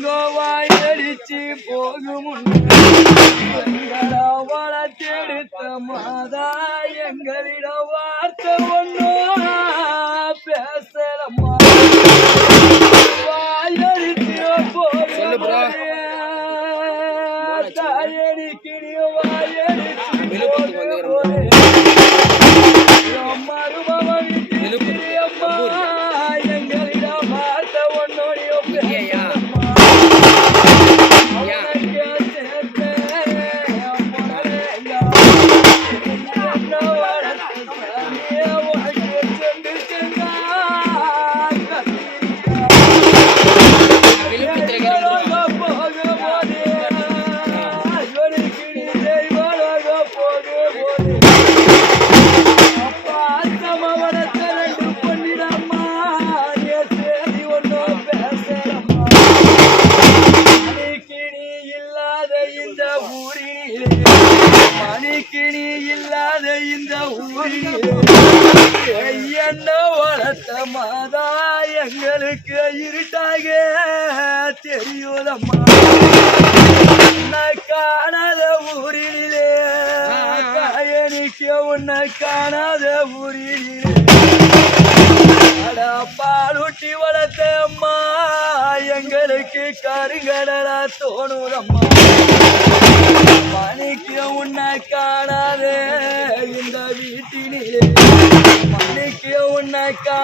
எங்கோ வாயடிச்சு போகும் வளர்த்தெடுத்த மாதா எங்களிடம் வார்த்தை ஒன்றும் பேசலம்மா. போகும் வாயடிச்சு போகும் இந்த ஊரிலே. மணிக்கிணி இல்லாத இந்த ஊரிலே. என்ன வளர்த்த மாதா எங்களுக்கு இருட்டாக. தெரியுதம்மா. காணாத ஊரிலே. காயனிக்க உன்னை காணாத ஊரிலே. கருங்கடலா தோணுதம்மா. மணிக்கு உன்னை காணாதே இந்த வீட்டினிலே. மணிக்கு உன்னை கா